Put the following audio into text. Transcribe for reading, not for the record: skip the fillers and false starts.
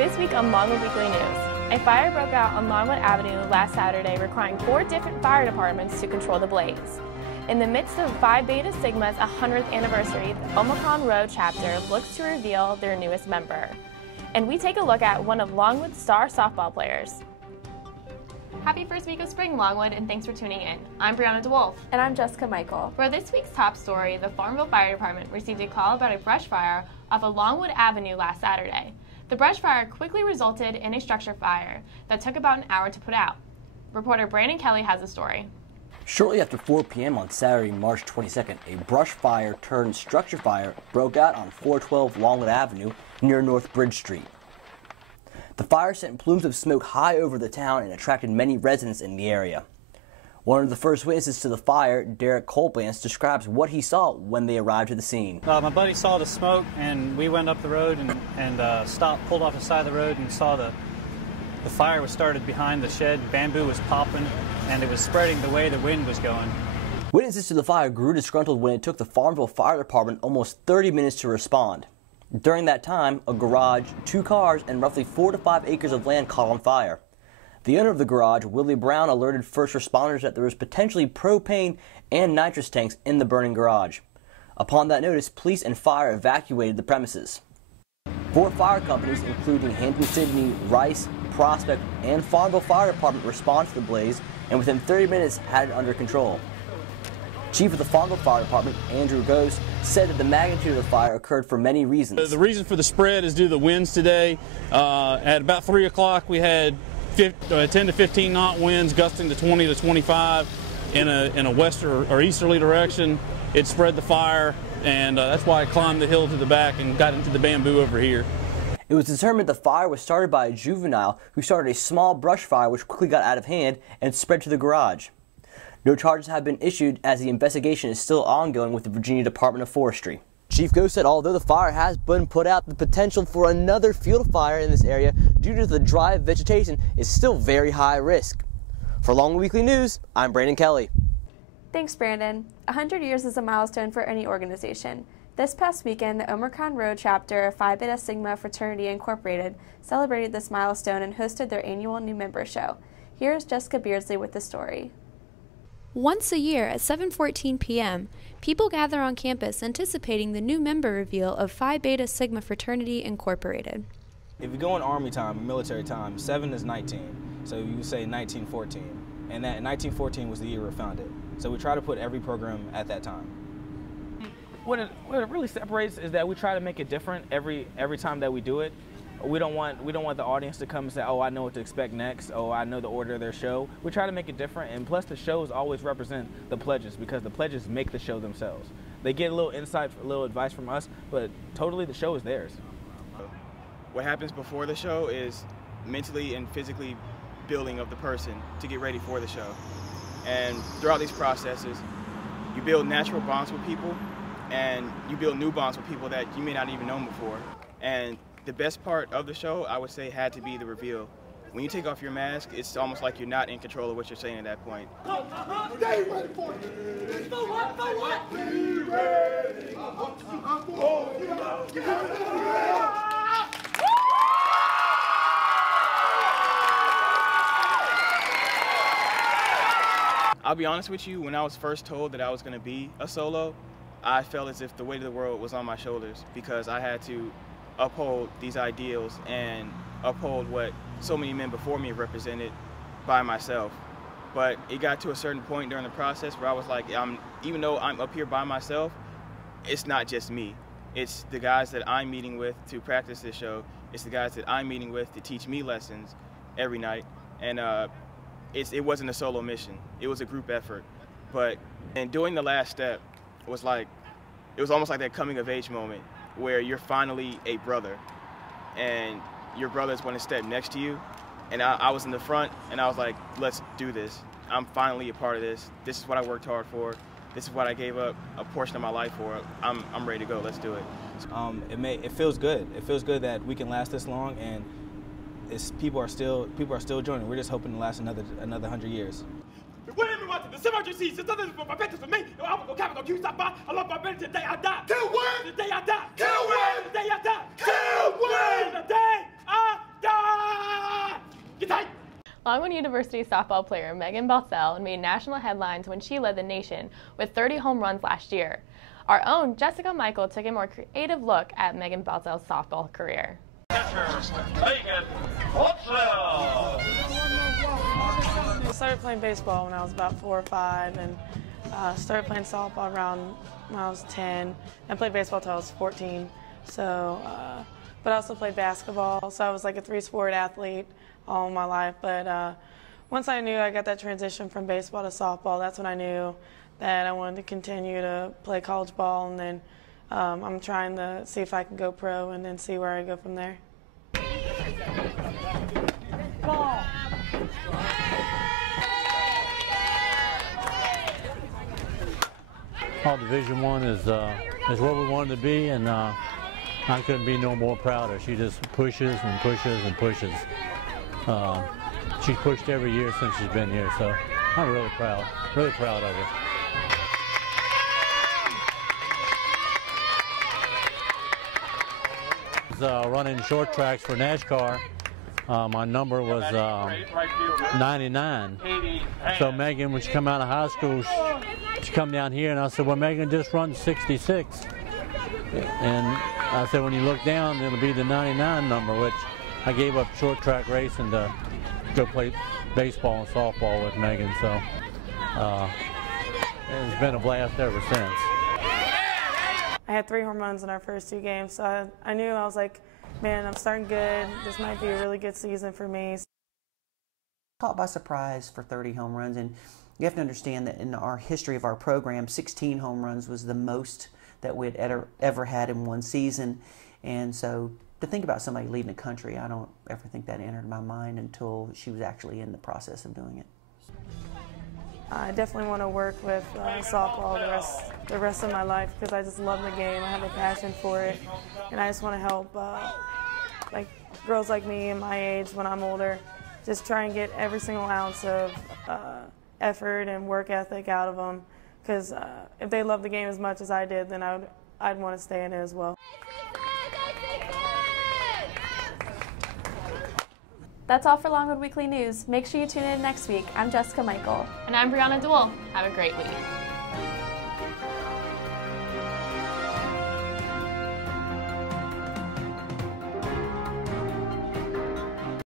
This week on Longwood Weekly News, a fire broke out on Longwood Avenue last Saturday, requiring 4 different fire departments to control the blaze. In the midst of Phi Beta Sigma's 100th anniversary, the Omicron Road chapter looks to reveal their newest member. And we take a look at one of Longwood's star softball players. Happy first week of spring, Longwood, and thanks for tuning in. I'm Brianna DeWolf. And I'm Jessica Michael. For this week's top story, the Farmville Fire Department received a call about a brush fire off of Longwood Avenue last Saturday. The brush fire quickly resulted in a structure fire that took about an hour to put out. Reporter Brandon Kelly has the story. Shortly after 4 p.m. on Saturday, March 22nd, a brush fire turned structure fire broke out on 412 Longwood Avenue near North Bridge Street. The fire sent plumes of smoke high over the town and attracted many residents in the area. One of the first witnesses to the fire, Derek Colbance, describes what he saw when they arrived to the scene. My buddy saw the smoke, and we went up the road and stopped, pulled off the side of the road, and saw the fire was started behind the shed. Bamboo was popping, and it was spreading the way the wind was going. Witnesses to the fire grew disgruntled when it took the Farmville Fire Department almost 30 minutes to respond. During that time, a garage, 2 cars, and roughly 4 to 5 acres of land caught on fire. The owner of the garage, Willie Brown, alerted first responders that there was potentially propane and nitrous tanks in the burning garage. Upon that notice, police and fire evacuated the premises. 4 fire companies, including Hampton-Sydney, Rice, Prospect, and Farmville Fire Department, responded to the blaze and within 30 minutes had it under control. Chief of the Farmville Fire Department, Andrew Ghost, said that the magnitude of the fire occurred for many reasons. The reason for the spread is due to the winds today. At about 3 o'clock, we had 10 to 15 knot winds gusting to 20 to 25 in a west or easterly direction. It spread the fire, and that's why it climbed the hill to the back and got into the bamboo over here. It was determined the fire was started by a juvenile who started a small brush fire which quickly got out of hand and spread to the garage. No charges have been issued as the investigation is still ongoing with the Virginia Department of Forestry. Chief Ghost said although the fire has been put out, the potential for another field fire in this area due to the dry vegetation is still very high risk. For Longwood Weekly News, I'm Brandon Kelly. Thanks, Brandon. 100 years is a milestone for any organization. This past weekend, the Omicron Road chapter of Phi Beta Sigma Fraternity Incorporated celebrated this milestone and hosted their annual new member show. Here's Jessica Beardsley with the story. Once a year at 7:14 p.m., people gather on campus anticipating the new member reveal of Phi Beta Sigma Fraternity Incorporated. If you go in Army time, military time, 7 is 19, so you say 1914, and that 1914 was the year we were founded. So we try to put every program at that time. What it really separates is that we try to make it different every time that we do it. We don't want the audience to come and say, oh, I know what to expect next, oh, I know the order of their show. We try to make it different, and plus the shows always represent the pledges because the pledges make the show themselves. They get a little insight, a little advice from us, but totally the show is theirs. What happens before the show is mentally and physically building of the person to get ready for the show. And throughout these processes, you build natural bonds with people, and you build new bonds with people that you may not even know before. And the best part of the show, I would say, had to be the reveal. When you take off your mask, it's almost like you're not in control of what you're saying at that point. Stay ready for it. For what? For what? Be ready. I'll be honest with you, when I was first told that I was going to be a solo, I felt as if the weight of the world was on my shoulders because I had to uphold these ideals and uphold what so many men before me represented by myself. But it got to a certain point during the process where I was like, even though I'm up here by myself, it's not just me. It's the guys that I'm meeting with to practice this show. It's the guys that I'm meeting with to teach me lessons every night. And it wasn't a solo mission. It was a group effort. And doing the last step was like, it was almost like that coming of age moment where you're finally a brother and your brother's going to step next to you. And I was in the front and I was like, let's do this. I'm finally a part of this. This is what I worked hard for. This is what I gave up a portion of my life for. I'm ready to go. Let's do it. It feels good. It feels good that we can last this long, and people are still joining. We're just hoping to last another 100 years. The 700 seats, it's nothing for my veterans for me. I was going to capital, you stop by. I love my veterans the day I die. Till when? The day I die. Till when? The day I die. Till when? The day I Longwood University softball player Megan Balsell made national headlines when she led the nation with 30 home runs last year. Our own Jessica Michael took a more creative look at Megan Balsell's softball career. Megan Balsell. I started playing baseball when I was about 4 or 5, and started playing softball around when I was 10, and played baseball until I was 14. So, but I also played basketball, so I was like a 3-sport athlete all my life. But once I knew I got that transition from baseball to softball, that's when I knew that I wanted to continue to play college ball, and then I'm trying to see if I can go pro and then see where I go from there. Ball. All Division I is where we wanted to be, and I couldn't be no more prouder. She just pushes and pushes and pushes. She's pushed every year since she's been here, so I'm really proud of her. Running short tracks for NASCAR. My number was 99. So Megan, when she come out of high school, she come down here, and I said, well, Megan, just run 66. And I said, when you look down, it'll be the 99 number, which I gave up short track racing to go play baseball and softball with Megan. So it's been a blast ever since. I had 3 home runs in our first 2 games, so I knew, I was like, man, I'm starting good. This might be a really good season for me. Caught by surprise for 30 home runs, and you have to understand that in our history of our program, 16 home runs was the most that we had ever had in one season. And so to think about somebody leading the country, I don't ever think that entered my mind until she was actually in the process of doing it. I definitely want to work with softball the rest of my life, because I just love the game. I have a passion for it, and I just want to help like girls like me and my age when I'm older, just try and get every single ounce of effort and work ethic out of them, because if they love the game as much as I did, then I'd want to stay in it as well. That's all for Longwood Weekly News. Make sure you tune in next week. I'm Jessica Michael. And I'm Brianna Dewell. Have a great week.